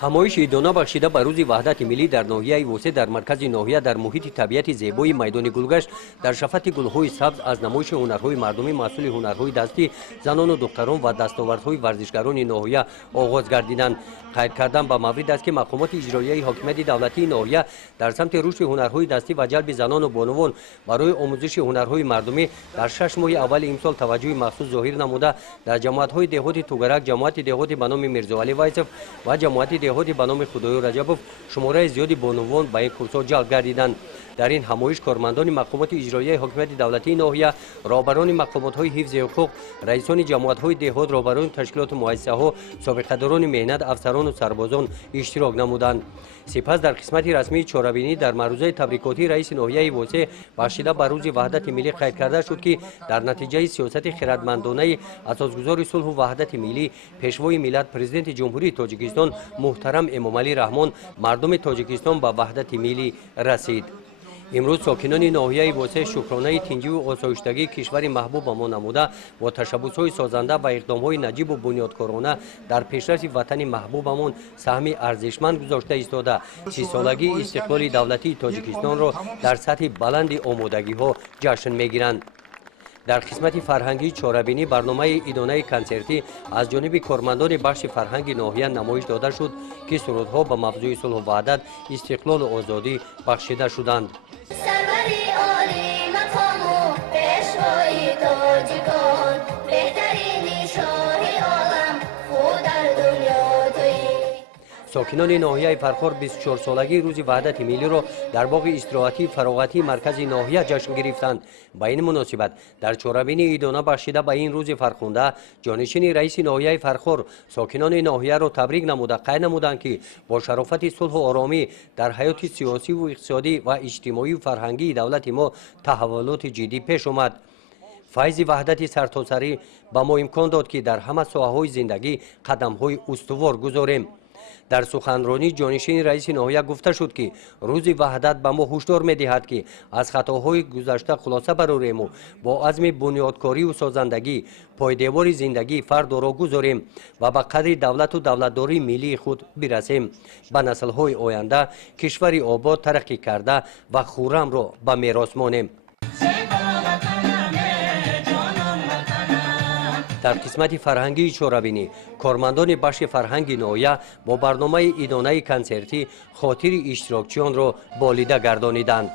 ҳамоиши идона бахшида ба рӯзи ваҳдати миллӣ дар ноҳияи восеъ дар маркази ноҳия дар муҳити табиати зебои майдони гулгашт дар шафати гулҳои сабз аз намоиши ҳунарҳои мардумӣ маҳсули ҳунарҳои дастӣ занону духтарон ва дастовардҳои варзишгарони ноҳия оғоз гардиданд. қайд кардан ба маврид аст ки мақомоти иҷроияи ҳокимияти давлатии ноҳия дар самти рушди ҳунарҳои дастӣ ва ҷалби занону бонувон барои омӯзиши ҳунарҳои мардумӣ дар 6 моҳи аввали имсол таваҷҷӯҳи махсус зоҳир намуда дар ҷамоатҳои деҳоти тугарак, ҷамоати деҳоти ба номи Мирзоалӣ Вайсов ва ҷамоати деҳоти ба номи Худоё Раҷабов шумораи зиёди бонувон ба ин курсҳо ҷалб гардиданд. дар ин ҳамоиш кормандони мақомоти иҷроияи ҳокимияти давлатии ноҳия, роҳбарони мақомотҳои ҳифзи ҳуқуқ, раисони ҷамоатҳои деҳот, роҳбарони ташкилоту муассисаҳо, собиқадорони меҳнат, афсарону сарбозон иштирок намуданд. сипас дар қисмати расмии чорабинӣ дар маърузаи табрикотии раиси ноҳияи восеъ бахшида ба рӯзи ваҳдати миллӣ қайд карда шуд ки дар натиҷаи сиёсати хирадмандонаи асосгузори сулҳу ваҳдати миллӣ пешвои миллат президенти ҷумҳурии Тоҷикистон муҳтарам Эмомалӣ Раҳмон мардуми Тоҷикистон ба ваҳдати миллӣ расид. имрӯз сокинони ноҳияи восеъ шукронаи тинҷиву осоиштагии кишвари маҳбубамон намуда бо ташаббусҳои созанда ва иқдомҳои наҷибу бунёдкорона дар пешрафи ватани маҳбубамон саҳми арзишманд гузошта истода 30-солагии истиқлоли давлатии Тоҷикистонро дар сатҳи баланди омодагиҳо ҷашн мегиранд. дар қисмати фарҳангии чорабинӣ барномаи идонаи консертӣ аз ҷониби кормандони бахши фарҳанги ноҳия намоиш дода шуд ки сурудҳо ба мавзӯи сулҳу ваҳдат, истиқлолу озодӣ бахшида шуданд. сокинони ноҳияи Фархор 24-солагии рӯзи ваҳдати миллиро дар боғи истироҳатии фароғатии маркази ноҳия ҷашн гирифтанд. ба ин муносибат дар чорабини идона бахшида ба ин рӯзи фархунда ҷонишини раиси ноҳияи Фархор сокинони ноҳияро табрик намуда қайд намуданд ки бо шарофати сулҳу оромӣ дар ҳаёти сиёсиву иқтисодӣ ва иҷтимоиву фарҳангии давлати мо таҳаввулоти ҷиддӣ пеш омад. файзи ваҳдати сартосарӣ ба мо имкон дод ки дар ҳама соҳаҳои зиндагӣ қадамҳои устувор гузорем. дар суханронӣ ҷонишини раиси ноҳия гуфта шуд ки рӯзи ваҳдат ба мо ҳушдор медиҳад ки аз хатоҳои гузашта хулоса барорему бо азми бунёдкориву созандагӣ пойдевори зиндагии фардоро гузорем ва ба қадри давлату давлатдории миллии худ бирасем. ба наслҳои оянда кишвари обод тараққӣ карда ва хуррамро ба мерос монем. дар қисмати фарҳангии чорабинӣ кормандони бахши фарҳанги ноҳия бо барномаи идонаи консертӣ хотири иштирокчиёнро болида гардониданд.